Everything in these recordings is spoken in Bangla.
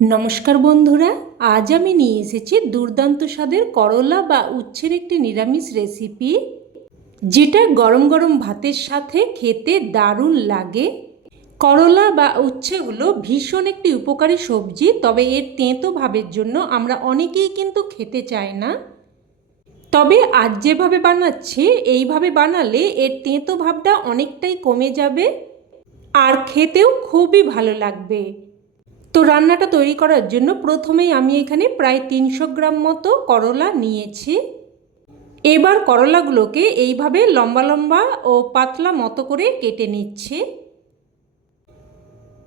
নমস্কার বন্ধুরা, আজ আমি নিয়ে এসেছি দুর্দান্ত স্বাদের করলা বা উচ্ছের একটি নিরামিষ রেসিপি যেটা গরম গরম ভাতের সাথে খেতে দারুণ লাগে। করলা বা উচ্ছে হলো ভীষণ একটি উপকারী সবজি, তবে এর তেঁতো ভাবের জন্য আমরা অনেকেই কিন্তু খেতে চাই না। তবে আজ যেভাবে বানাচ্ছি, এইভাবে বানালে এর তেঁতো ভাবটা অনেকটাই কমে যাবে আর খেতেও খুবই ভালো লাগবে। তো রান্নাটা তৈরি করার জন্য প্রথমেই আমি এখানে প্রায় তিনশো গ্রাম মতো করলা নিয়েছি। এবার করলাগুলোকে এইভাবে লম্বা লম্বা ও পাতলা মতো করে কেটে নিচ্ছে।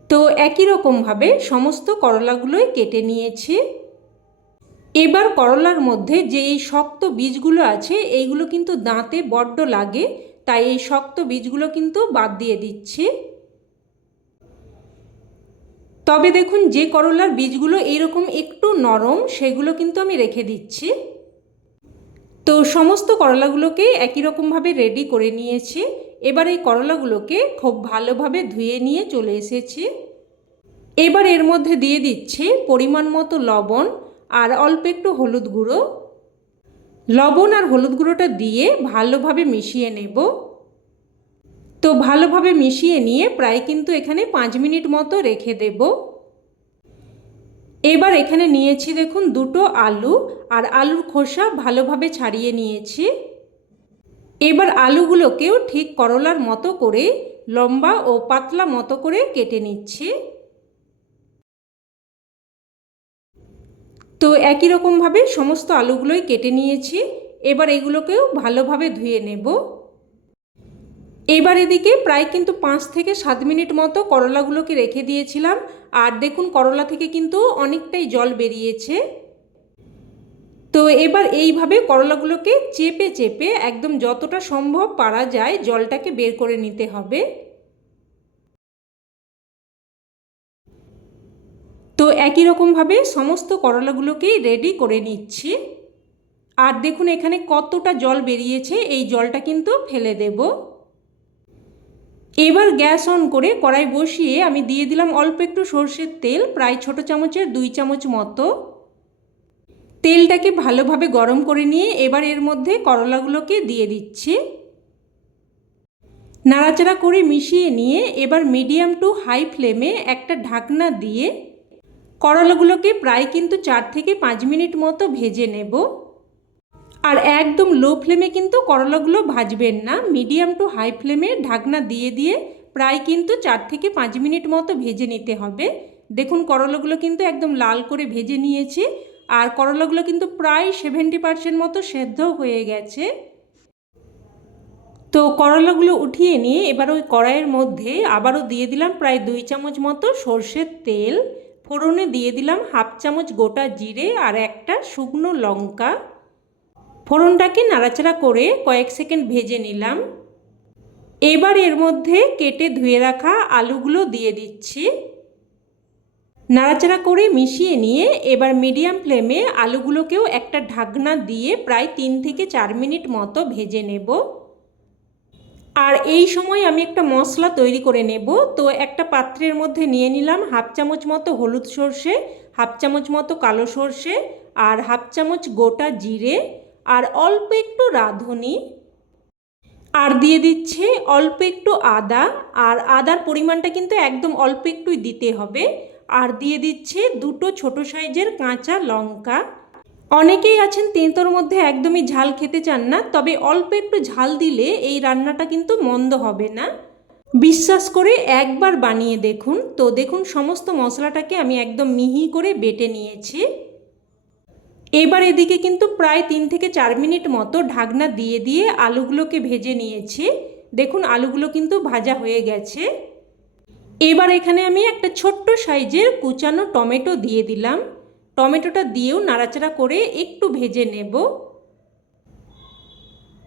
তো একই রকমভাবে সমস্ত করলাগুলোই কেটে নিয়েছি। এবার করলার মধ্যে যে এই শক্ত বীজগুলো আছে, এইগুলো কিন্তু দাঁতে বড্ড লাগে, তাই এই শক্ত বীজগুলো কিন্তু বাদ দিয়ে দিচ্ছি। তবে দেখুন, যে করলার বীজগুলো এইরকম একটু নরম, সেগুলো কিন্তু আমি রেখে দিচ্ছি। তো সমস্ত করলাগুলোকে একই রকমভাবে রেডি করে নিয়েছি। এবার এই করলাগুলোকে খুব ভালোভাবে ধুয়ে নিয়ে চলে এসেছি। এবার এর মধ্যে দিয়ে দিচ্ছি পরিমাণ মতো লবণ আর অল্প একটু হলুদ গুঁড়ো। লবণ আর হলুদ গুঁড়োটা দিয়ে ভালোভাবে মিশিয়ে নেব। তো ভালোভাবে মিশিয়ে নিয়ে প্রায় কিন্তু এখানে পাঁচ মিনিট মতো রেখে দেব। এবার এখানে নিয়েছি দেখুন দুটো আলু আর আলুর খোসা ভালোভাবে ছাড়িয়ে নিয়েছি। এবার আলুগুলোকেও ঠিক করলার মতো করে লম্বা ও পাতলা মতো করে কেটে নিচ্ছি। তো একই রকমভাবে সমস্ত আলুগুলোই কেটে নিয়েছি। এবার এগুলোকেও ভালোভাবে ধুয়ে নেব। এবার এদিকে প্রায় কিন্তু পাঁচ থেকে সাত মিনিট মতো করলাগুলোকে রেখে দিয়েছিলাম, আর দেখুন করলা থেকে কিন্তু অনেকটাই জল বেরিয়েছে। তো এবার এইভাবে করলাগুলোকে চেপে চেপে একদম যতটা সম্ভব পারা যায় জলটাকে বের করে নিতে হবে। তো একই রকমভাবে সমস্ত করলাগুলোকেই রেডি করে নিচ্ছি। আর দেখুন এখানে কতটা জল বেরিয়েছে, এই জলটা কিন্তু ফেলে দেবো। এবার গ্যাস অন করে কড়াই বসিয়ে আমি দিয়ে দিলাম অল্প একটু সর্ষের তেল, প্রায় ছোট চামচের দুই চামচ মতো। তেলটাকে ভালোভাবে গরম করে নিয়ে এবার এর মধ্যে করলাগুলোকে দিয়ে দিচ্ছি। নাড়াচাড়া করে মিশিয়ে নিয়ে এবার মিডিয়াম টু হাই ফ্লেমে একটা ঢাকনা দিয়ে করলাগুলোকে প্রায় কিন্তু চার থেকে পাঁচ মিনিট মতো ভেজে নেব। আর একদম লো ফ্লেমে কিন্তু করলাগুলো ভাজবেন না। মিডিয়াম টু হাই ফ্লেমে ঢাকনা দিয়ে দিয়ে প্রায় কিন্তু চার থেকে পাঁচ মিনিট মতো ভেজে নিতে হবে। দেখুন করলাগুলো কিন্তু একদম লাল করে ভেজে নিয়েছি আর করলাগুলো কিন্তু প্রায় সেভেন্টি পারসেন্ট মতো সেদ্ধ হয়ে গেছে। তো করলাগুলো উঠিয়ে নিয়ে এবার ওই কড়াইয়ের মধ্যে আবারও দিয়ে দিলাম প্রায় দুই চামচ মতো সর্ষের তেল। ফোড়নে দিয়ে দিলাম হাফ চামচ গোটা জিরে আর একটা শুকনো লঙ্কা। ফোড়নটাকে নাড়াচাড়া করে কয়েক সেকেন্ড ভেজে নিলাম। এবার এর মধ্যে কেটে ধুয়ে রাখা আলুগুলো দিয়ে দিচ্ছি। নাড়াচাড়া করে মিশিয়ে নিয়ে এবার মিডিয়াম ফ্লেমে আলুগুলোকেও একটা ঢাকনা দিয়ে প্রায় তিন থেকে চার মিনিট মতো ভেজে নেব। আর এই সময় আমি একটা মশলা তৈরি করে নেব। তো একটা পাত্রের মধ্যে নিয়ে নিলাম হাফ চামচ মতো হলুদ সর্ষে, হাফ চামচ মতো কালো সর্ষে আর হাফ চামচ গোটা জিরে। আর অল্প একটু রাঁধুনি। আর দিয়ে দিচ্ছে অল্প একটু আদা। আর আদার পরিমাণটা কিন্তু একদম অল্প একটুই দিতে হবে। আর দিয়ে দিচ্ছে দুটো ছোট সাইজের কাঁচা লঙ্কা। অনেকেই আছেন তেঁতোর মধ্যে একদমই ঝাল খেতে চান না, তবে অল্প একটু ঝাল দিলে এই রান্নাটা কিন্তু মন্দ হবে না। বিশ্বাস করে একবার বানিয়ে দেখুন। তো দেখুন সমস্ত মশলাটাকে আমি একদম মিহি করে বেটে নিয়েছি। এবার এদিকে কিন্তু প্রায় তিন থেকে চার মিনিট মতো ঢাকনা দিয়ে দিয়ে আলুগুলোকে ভেজে নিয়েছি। দেখুন, আলুগুলো কিন্তু ভাজা হয়ে গেছে। এবার এখানে আমি একটা ছোট্ট সাইজের কুচানো টমেটো দিয়ে দিলাম। টমেটোটা দিয়েও নাড়াচাড়া করে একটু ভেজে নেব।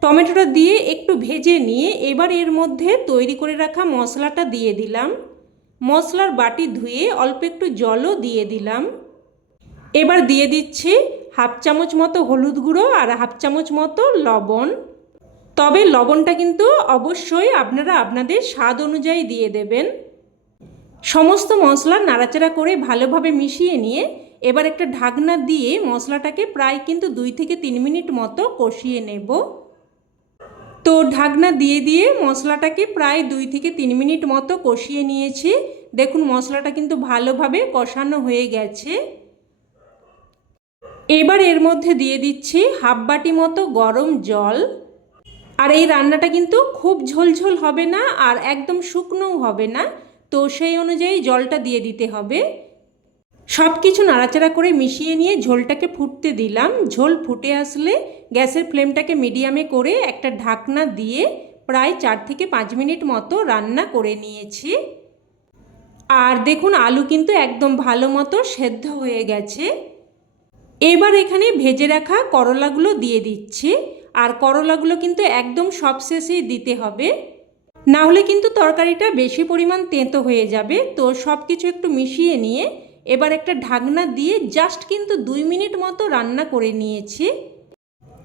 টমেটোটা দিয়ে একটু ভেজে নিয়ে এবার এর মধ্যে তৈরি করে রাখা মশলাটা দিয়ে দিলাম। মশলার বাটি ধুয়ে অল্প একটু জলও দিয়ে দিলাম। এবার দিয়ে দিচ্ছি হাফ চামচ মতো হলুদ গুঁড়ো আর হাফ চামচ মতো লবণ। তবে লবণটা কিন্তু অবশ্যই আপনারা আপনাদের স্বাদ অনুযায়ী দিয়ে দেবেন। সমস্ত মশলা নাড়াচাড়া করে ভালোভাবে মিশিয়ে নিয়ে এবার একটা ঢাকনা দিয়ে মশলাটাকে প্রায় কিন্তু দুই থেকে তিন মিনিট মতো কষিয়ে নেব। তো ঢাকনা দিয়ে দিয়ে মশলাটাকে প্রায় দুই থেকে তিন মিনিট মতো কষিয়ে নিয়েছি। দেখুন মশলাটা কিন্তু ভালোভাবে কষানো হয়ে গেছে। এবার এর মধ্যে দিয়ে দিচ্ছি হাফ বাটি মতো গরম জল। আর এই রান্নাটা কিন্তু খুব ঝোলঝোল হবে না আর একদম শুকনোও হবে না। তো সেই অনুযায়ী জলটা দিয়ে দিতে হবে। সব কিছু নাড়াচাড়া করে মিশিয়ে নিয়ে ঝোলটাকে ফুটতে দিলাম। ঝোল ফুটে আসলে গ্যাসের ফ্লেমটাকে মিডিয়ামে করে একটা ঢাকনা দিয়ে প্রায় চার থেকে পাঁচ মিনিট মতো রান্না করে নিয়েছি। আর দেখুন, আলু কিন্তু একদম ভালো মতো সেদ্ধ হয়ে গেছে। এবার এখানে ভেজে রাখা করলাগুলো দিয়ে দিচ্ছি। আর করলাগুলো কিন্তু একদম সবশেষেই দিতে হবে। না হলে কিন্তু তরকারিটা বেশি পরিমাণ তেঁতো হয়ে যাবে। তো সব কিছু একটু মিশিয়ে নিয়ে এবার একটা ঢাকনা দিয়ে জাস্ট কিন্তু দুই মিনিট মতো রান্না করে নিয়েছি।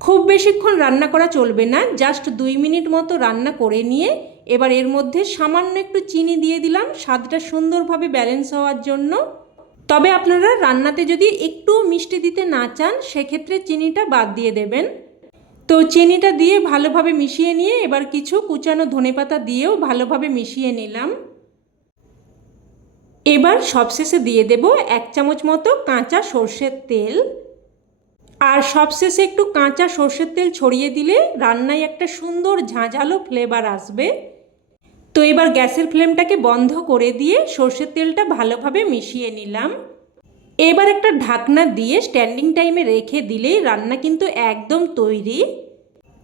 খুব বেশিক্ষণ রান্না করা চলবে না। জাস্ট দুই মিনিট মতো রান্না করে নিয়ে এবার এর মধ্যে সামান্য একটু চিনি দিয়ে দিলাম। স্বাদটা সুন্দরভাবে ব্যালেন্স হওয়ার জন্য। তবে আপনারা রান্নাতে যদি একটু মিষ্টি দিতে না চান, সেক্ষেত্রে চিনিটা বাদ দিয়ে দেবেন। তো চিনিটা দিয়ে ভালোভাবে মিশিয়ে নিয়ে এবার কিছু কুচানো ধনেপাতা দিয়েও ভালোভাবে মিশিয়ে নিলাম। এবার সবশেষে দিয়ে দেব এক চামচ মতো কাঁচা সর্ষের তেল। আর সবশেষে একটু কাঁচা সর্ষের তেল ছড়িয়ে দিলে রান্নায় একটা সুন্দর ঝাঁঝালো ফ্লেভার আসবে। তো এবার গ্যাসের ফ্লেমটাকে বন্ধ করে দিয়ে সর্ষের তেলটা ভালোভাবে মিশিয়ে নিলাম। এবার একটা ঢাকনা দিয়ে স্ট্যান্ডিং টাইমে রেখে দিলেই রান্না কিন্তু একদম তৈরি।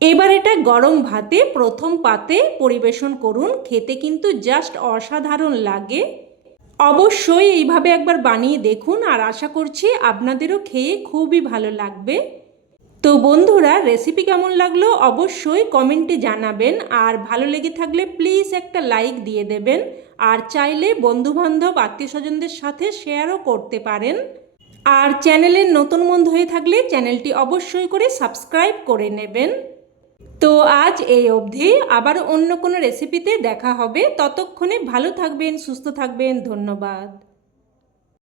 এবার এটা গরম ভাতে প্রথম পাতে পরিবেশন করুন, খেতে কিন্তু জাস্ট অসাধারণ লাগে। অবশ্যই এইভাবে একবার বানিয়ে দেখুন আর আশা করছি আপনাদেরও খেয়ে খুবই ভালো লাগবে। তো বন্ধুরা রেসিপি কেমন লাগল অবশ্যই কমেন্টে জানাবেন। আর ভালো লেগে থাকলে প্লিজ একটা লাইক দিয়ে দেবেন। আর চাইলে বন্ধুবান্ধব আত্মীয় স্বজনদের সাথে শেয়ারও করতে পারেন। আর চ্যানেলের নতুন বন্ধু হয়ে থাকলে চ্যানেলটি অবশ্যই করে সাবস্ক্রাইব করে নেবেন। তো আজ এই অবধি, আবার অন্য কোনো রেসিপিতে দেখা হবে। ততক্ষণে ভালো থাকবেন, সুস্থ থাকবেন, ধন্যবাদ।